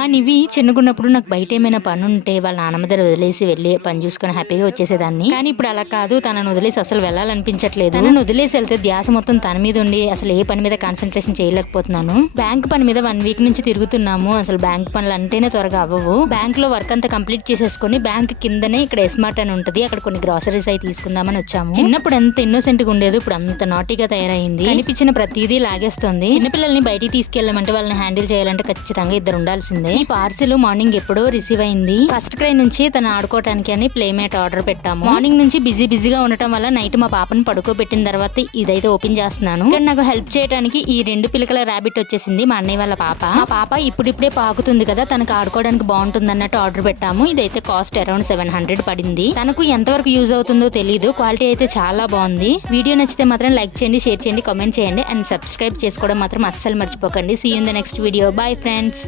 మా నివి చిన్నగున్నప్పుడు నాకు బయట ఏమైనా పని ఉంటే వాళ్ళ నాన్నమ్మ దగ్గర వదిలేసి వెళ్ళి పని చూసుకుని హ్యాపీగా వచ్చేసేదాన్ని. కానీ ఇప్పుడు అలా కాదు, తనను వదిలేసి అసలు వెళ్ళాలనిపించట్లేదు. తనను వదిలేసి వెళ్తే ధ్యాస మొత్తం తన మీద ఉండి అసలు ఏ పని మీద కాన్సన్ట్రేషన్ చేయలేకపోతున్నాను. బ్యాంక్ పని మీద 1 వీక్ నుంచి తిరుగుతున్నాము. అసలు బ్యాంక్ పనులు అంటేనే త్వరగా అవ్వవు. బ్యాంక్ లో వర్క్ అంతా కంప్లీట్ చేసేసుకుని బ్యాంక్ కిందనే ఇక్కడ ఎస్మార్ట్ అని ఉంటది, అక్కడ కొన్ని గ్రాసరీస్ అయి తీసుకుందామని వచ్చాము. చిన్నప్పుడు ఎంత ఇన్నోసెంట్ గా ఉండేది, ఇప్పుడు అంత నాటీగా తయారైంది. కనిపించిన ప్రతిదీ లాగేస్తుంది. చిన్నపిల్లల్ని బయటికి తీసుకెళ్లమంటే వాళ్ళని హ్యాండిల్ చేయాలంటే ఖచ్చితంగా ఇద్దరు ఉండాల్సిందే. ఈ పార్సిల్ మార్నింగ్ ఎప్పుడో రిసీవ్ అయింది. ఫస్ట్ క్రై నుంచి తను ఆడుకోవడానికి అని ప్లేమేట్ ఆర్డర్ పెట్టాము. మార్నింగ్ నుంచి బిజీగా ఉండటం వల్ల నైట్ మా పాపను పడుకోబెట్టిన తర్వాత ఇదైతే ఓపెన్ చేస్తున్నాను. ఇక్కడ నాకు హెల్ప్ చేయడానికి ఈ 2 పిలకల ర్యాబిట్ వచ్చేసింది, మా అన్నయ్య వాళ్ళ పాప. మా పాప ఇప్పుడిప్పుడే పాకుతుంది కదా, తనకు ఆడుకోవడానికి బాగుంటుంది అన్నట్టు ఆర్డర్ పెట్టాము. ఇదైతే కాస్ట్ అరౌండ్ 700 పడింది. తనకు ఎంతవరకు యూజ్ అవుతుందో తెలియదు. క్వాలిటీ అయితే చాలా బాగుంది. వీడియో నచ్చితే మాత్రం లైక్ చేయండి, షేర్ చేయండి, కామెంట్ చేయండి అండ్ సబ్స్క్రైబ్ చేసుకోవడం మాత్రం అస్సలు మర్చిపోకండి. See you in the next video. Bye friends.